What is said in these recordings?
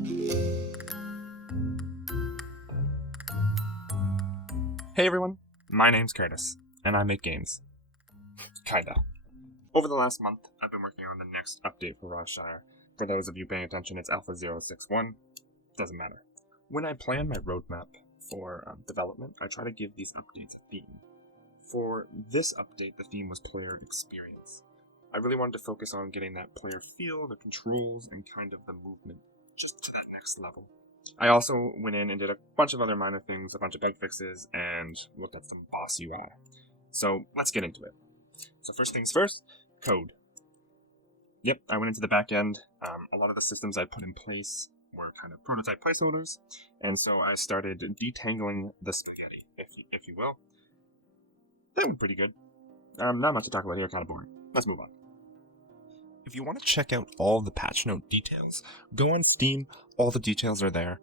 Hey everyone, my name's Curtis, and I make games. Kinda. Over the last month, I've been working on the next update for Rawshire. For those of you paying attention, it's Alpha 061. Doesn't matter. When I plan my roadmap for development, I try to give these updates a theme. For this update, the theme was player experience. I really wanted to focus on getting that player feel, the controls, and kind of the movement just to that next level. I also went in and did a bunch of other minor things, a bunch of bug fixes, and looked at some boss UI. So let's get into it. So first things first, code. Yep, I went into the back end. A lot of the systems I put in place were kind of prototype placeholders, and so I started detangling the spaghetti, if you will. That went pretty good. Not much to talk about here, kind of boring. Let's move on. If you want to check out all the patch note details, go on Steam, all the details are there.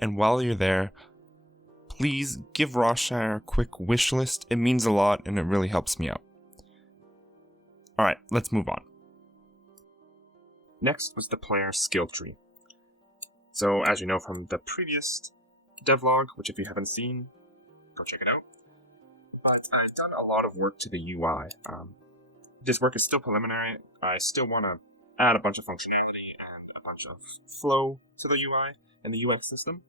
And while you're there, please give Rawshire a quick wishlist. It means a lot and it really helps me out. Alright, let's move on. Next was the player skill tree. So as you know from the previous devlog, which if you haven't seen, go check it out. But I've done a lot of work to the UI. This work is still preliminary. I still want to add a bunch of functionality and a bunch of flow to the UI and the UX system.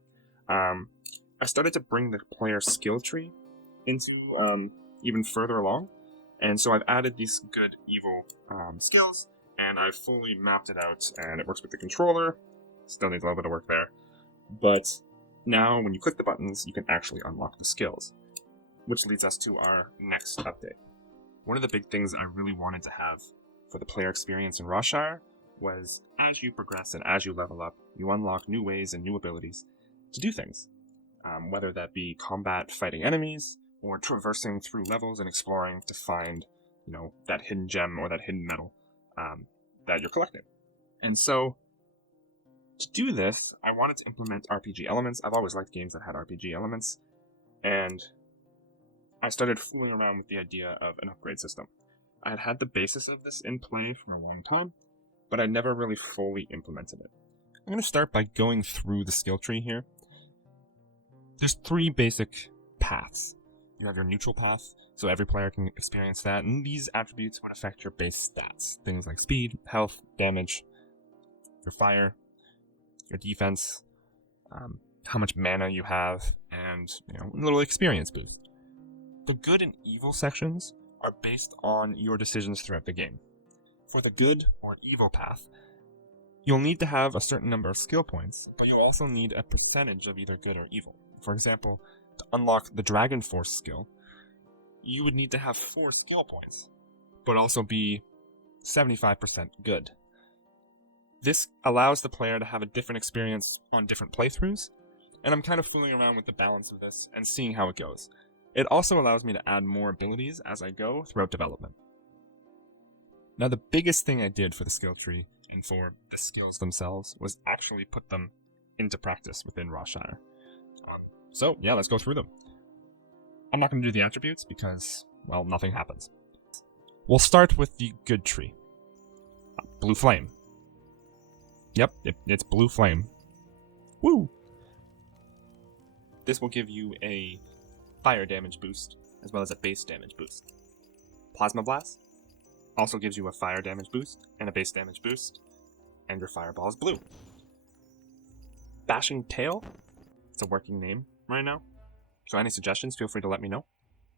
I started to bring the player skill tree into even further along, and so I've added these good, evil skills, and I've fully mapped it out, and it works with the controller. Still needs a little bit of work there, but now when you click the buttons, you can actually unlock the skills, which leads us to our next update. One of the big things I really wanted to have for the player experience in Rawshire was as you progress and as you level up, you unlock new ways and new abilities to do things. Whether that be combat, fighting enemies, or traversing through levels and exploring to find, that hidden gem or that hidden metal that you're collecting. And so, to do this, I wanted to implement RPG elements. I've always liked games that had RPG elements, and I started fooling around with the idea of an upgrade system. I had had the basis of this in play for a long time, but I never really fully implemented it. I'm going to start by going through the skill tree here. There's 3 basic paths. You have your neutral path, so every player can experience that, and these attributes would affect your base stats. Things like speed, health, damage, your fire, your defense, how much mana you have, and a little experience boost. The good and evil sections are based on your decisions throughout the game. For the good or evil path, you'll need to have a certain number of skill points, but you'll also need a percentage of either good or evil. For example, to unlock the Dragon Force skill, you would need to have 4 skill points, but also be 75% good. This allows the player to have a different experience on different playthroughs, and I'm kind of fooling around with the balance of this and seeing how it goes. It also allows me to add more abilities as I go throughout development. Now, the biggest thing I did for the skill tree and for the skills themselves was actually put them into practice within Rawshire. So, yeah, let's go through them. I'm not going to do the attributes because, well, nothing happens. We'll start with the good tree. Blue Flame. Yep, it's Blue Flame. Woo! This will give you a fire damage boost, as well as a base damage boost. Plasma Blast also gives you a fire damage boost and a base damage boost, and your fireball is blue. Bashing Tail, it's a working name right now, so any suggestions, feel free to let me know.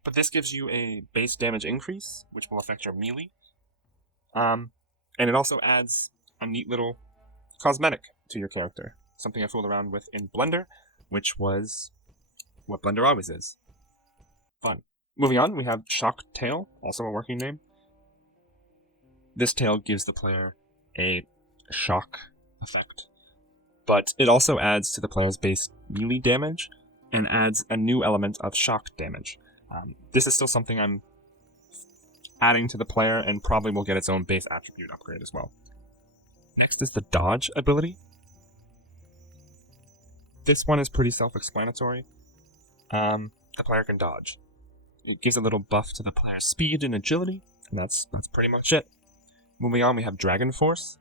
But this gives you a base damage increase, which will affect your melee, and it also adds a neat little cosmetic to your character, something I fooled around with in Blender, which was what Blender always is. Fun. Moving on, we have Shock Tail, also a working name. This tail gives the player a shock effect, but it also adds to the player's base melee damage and adds a new element of shock damage. This is still something I'm adding to the player and probably will get its own base attribute upgrade as well. Next is the Dodge ability. This one is pretty self-explanatory. The player can dodge. It gives a little buff to the player's speed and agility, and that's pretty much it. Moving on, we have Dragon Force.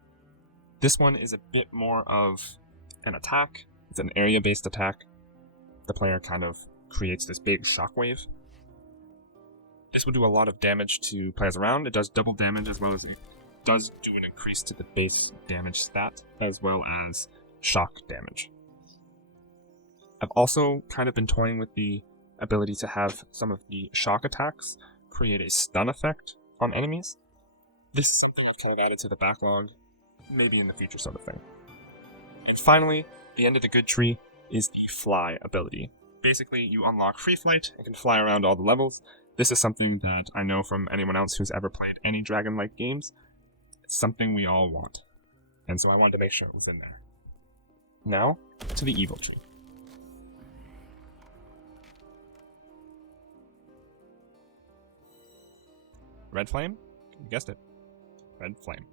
This one is a bit more of an attack. It's an area-based attack. The player kind of creates this big shockwave. This will do a lot of damage to players around. It does double damage as well as it does do an increase to the base damage stat as well as shock damage. I've also kind of been toying with the ability to have some of the shock attacks create a stun effect on enemies. This is something I've kind of added to the backlog, maybe in the future sort of thing. And finally, the end of the good tree is the fly ability. Basically, you unlock free flight and can fly around all the levels. This is something that I know from anyone else who's ever played any dragon-like games. It's something we all want. And so I wanted to make sure it was in there. Now, to the evil tree. Red flame? You guessed it. Red flame.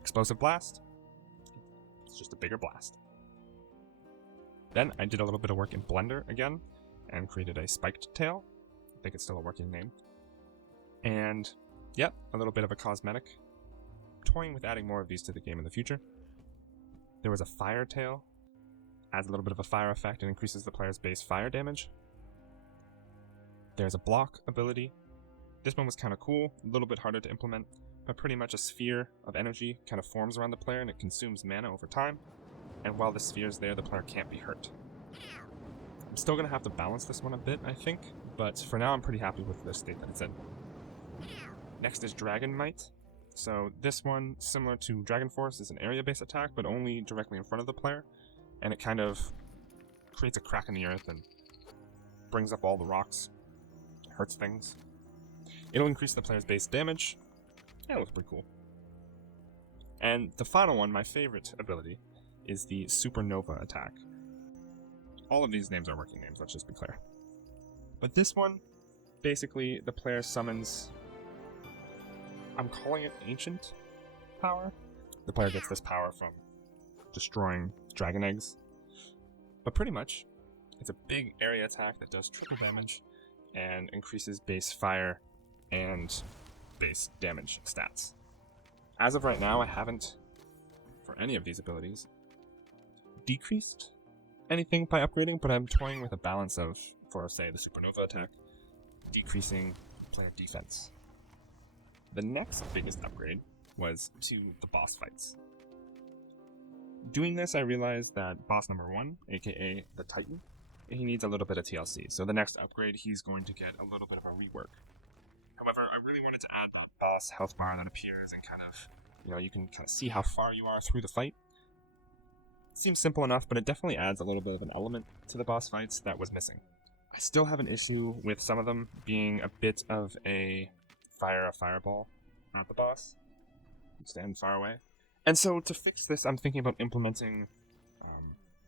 Explosive blast? It's just a bigger blast. Then I did a little bit of work in Blender again, and created a spiked tail. I think it's still a working name. And, yep, a little bit of a cosmetic. Toying with adding more of these to the game in the future. There was a fire tail. Adds a little bit of a fire effect and increases the player's base fire damage. There's a block ability. This one was kind of cool, a little bit harder to implement, but pretty much a sphere of energy kind of forms around the player and it consumes mana over time. And while the sphere is there, the player can't be hurt. I'm still going to have to balance this one a bit, I think, but for now I'm pretty happy with the state that it's in. Next is Dragon Might. So this one, similar to Dragon Force, is an area-based attack, but only directly in front of the player, and it kind of creates a crack in the earth and brings up all the rocks, hurts things. It'll increase the player's base damage. Yeah, it looks pretty cool. And the final one, my favorite ability, is the Supernova attack. All of these names are working names, let's just be clear. But this one, basically, the player summons... I'm calling it Ancient Power. The player gets this power from destroying dragon eggs. But pretty much, it's a big area attack that does triple damage and increases base fire and base damage stats. As of right now, I haven't, for any of these abilities, decreased anything by upgrading, but I'm toying with a balance of, for say, the Supernova attack, decreasing player defense. The next biggest upgrade was to the boss fights. Doing this, I realized that boss number 1, aka the Titan, he needs a little bit of TLC, so the next upgrade he's going to get a little bit of a rework. However, I really wanted to add that boss health bar that appears and kind of, you can kind of see how far you are through the fight. It seems simple enough, but it definitely adds a little bit of an element to the boss fights that was missing. I still have an issue with some of them being a bit of a fireball at the boss. Stand far away. And so to fix this, I'm thinking about implementing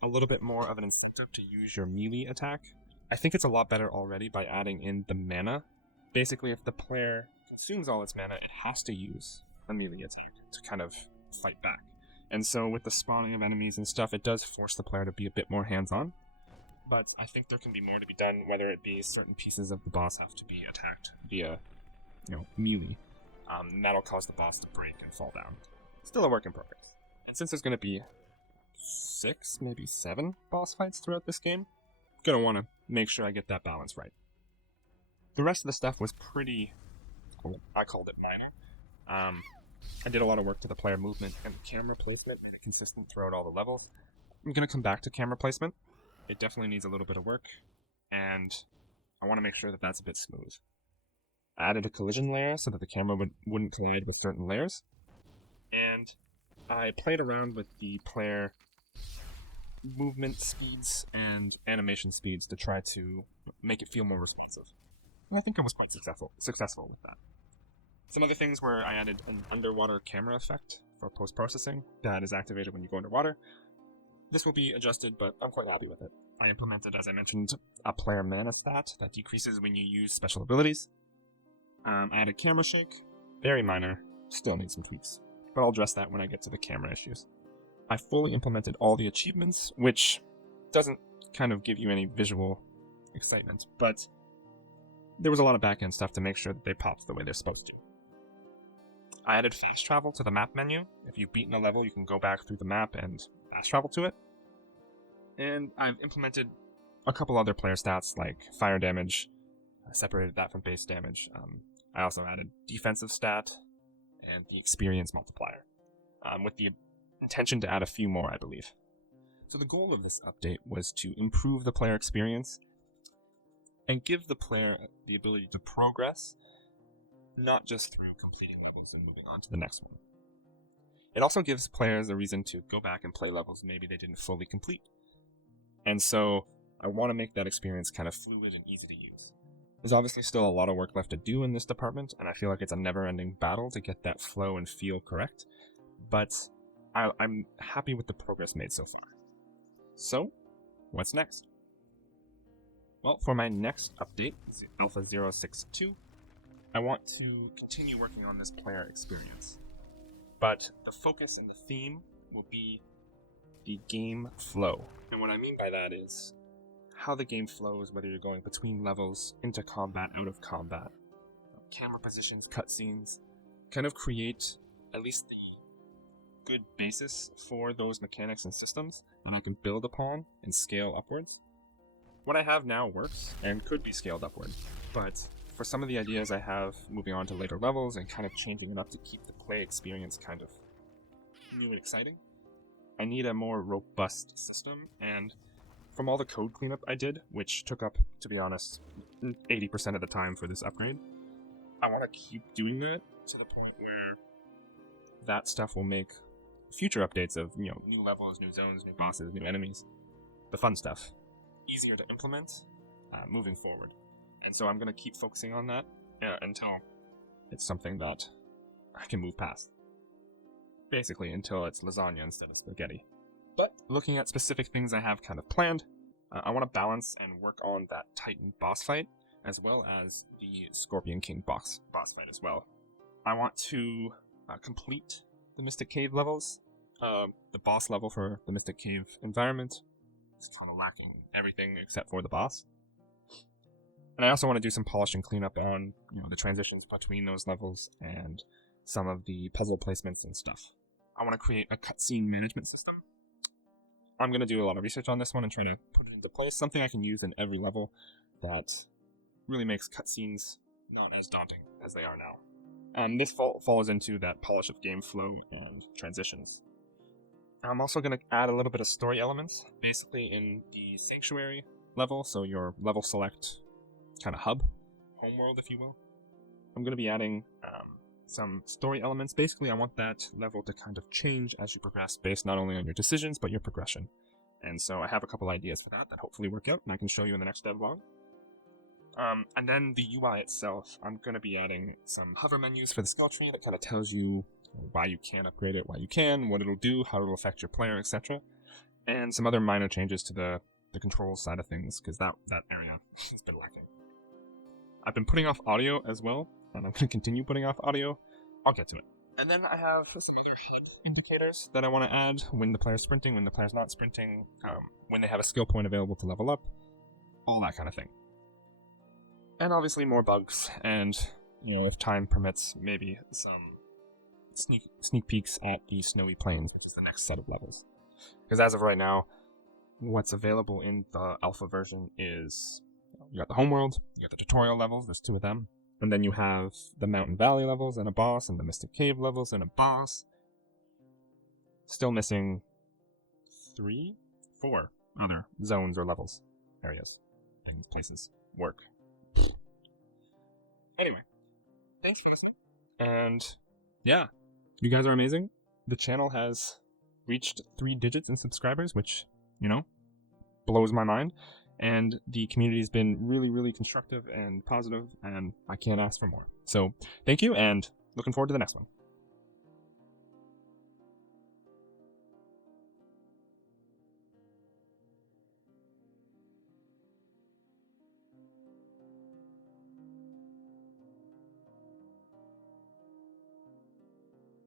a little bit more of an incentive to use your melee attack. I think it's a lot better already by adding in the mana. Basically, if the player consumes all its mana, it has to use a melee attack to kind of fight back. And so with the spawning of enemies and stuff, it does force the player to be a bit more hands-on. But I think there can be more to be done, whether it be certain pieces of the boss have to be attacked via, melee. And that'll cause the boss to break and fall down. Still a work in progress. And since there's going to be 6, maybe 7 boss fights throughout this game, I'm going to want to make sure I get that balance right. The rest of the stuff was pretty, I called it minor. I did a lot of work to the player movement and the camera placement, made it consistent throughout all the levels. I'm going to come back to camera placement. It definitely needs a little bit of work, and I want to make sure that that's a bit smooth. I added a collision layer so that the camera wouldn't collide with certain layers, and I played around with the player movement speeds and animation speeds to try to make it feel more responsive. And I think I was quite successful with that. Some other things were I added an underwater camera effect for post-processing that is activated when you go underwater. This will be adjusted, but I'm quite happy with it. I implemented, as I mentioned, a player mana stat that decreases when you use special abilities. I added camera shake, very minor, still needs some tweaks, but I'll address that when I get to the camera issues. I fully implemented all the achievements, which doesn't kind of give you any visual excitement, but there was a lot of back-end stuff to make sure that they popped the way they're supposed to. I added fast travel to the map menu. If you've beaten a level, you can go back through the map and fast travel to it. And I've implemented a couple other player stats like fire damage. I separated that from base damage. I also added defensive stat and the experience multiplier, with the intention to add a few more, I believe. So the goal of this update was to improve the player experience and give the player the ability to progress, not just through completing levels and moving on to the next one. It also gives players a reason to go back and play levels maybe they didn't fully complete. And so I want to make that experience kind of fluid and easy to use. There's obviously still a lot of work left to do in this department, and I feel like it's a never-ending battle to get that flow and feel correct, but I'm happy with the progress made so far. So, what's next? Well, for my next update, Alpha 062, I want to continue working on this player experience. But the focus and the theme will be the game flow. And what I mean by that is how the game flows, whether you're going between levels, into combat, out of combat, camera positions, cutscenes, kind of create at least the good basis for those mechanics and systems that I can build upon and scale upwards. What I have now works and could be scaled upward, but for some of the ideas I have moving on to later levels and kind of changing it up to keep the play experience kind of new and exciting, I need a more robust system, and from all the code cleanup I did, which took up, to be honest, 80% of the time for this upgrade, I want to keep doing that to the point where that stuff will make future updates of, new levels, new zones, new bosses, new enemies, the fun stuff, easier to implement moving forward. And so I'm going to keep focusing on that until it's something that I can move past. Basically, until it's lasagna instead of spaghetti. But looking at specific things I have kind of planned, I want to balance and work on that Titan boss fight, as well as the Scorpion King boss fight as well. I want to complete the Mystic Cave levels. The boss level for the Mystic Cave environment is kind of lacking everything except for the boss. And I also want to do some polish and cleanup on, the transitions between those levels and some of the puzzle placements and stuff. I want to create a cutscene management system. I'm going to do a lot of research on this one and try to put it into place, something I can use in every level that really makes cutscenes not as daunting as they are now. This falls into that polish of game flow and transitions. I'm also going to add a little bit of story elements, basically in the Sanctuary level, so your level select kind of hub, homeworld if you will. I'm going to be adding some story elements. Basically, I want that level to kind of change as you progress based not only on your decisions, but your progression. And so I have a couple ideas for that hopefully work out, and I can show you in the next devlog. And then the UI itself, I'm going to be adding some hover menus for the skill tree that kind of tells you why you can upgrade it, why you can, what it'll do, how it'll affect your player, etc. And some other minor changes to the controls side of things, because that area has been lacking. I've been putting off audio as well, and I'm going to continue putting off audio. I'll get to it. And then I have some other HUD indicators that I want to add when the player's sprinting, when the player's not sprinting, when they have a skill point available to level up, all that kind of thing. And obviously more bugs, and, if time permits, maybe some sneak peeks at the Snowy Plains, which is the next set of levels. Because as of right now, what's available in the alpha version is, you got the homeworld, you got the tutorial levels, there's 2 of them, and then you have the Mountain Valley levels and a boss, and the Mystic Cave levels and a boss. Still missing 4 other zones or levels, areas, things, places, work. Anyway, thanks for listening. And yeah, you guys are amazing. The channel has reached 3 digits in subscribers, which, blows my mind. And the community's been really, really constructive and positive, and I can't ask for more. So thank you, and looking forward to the next one.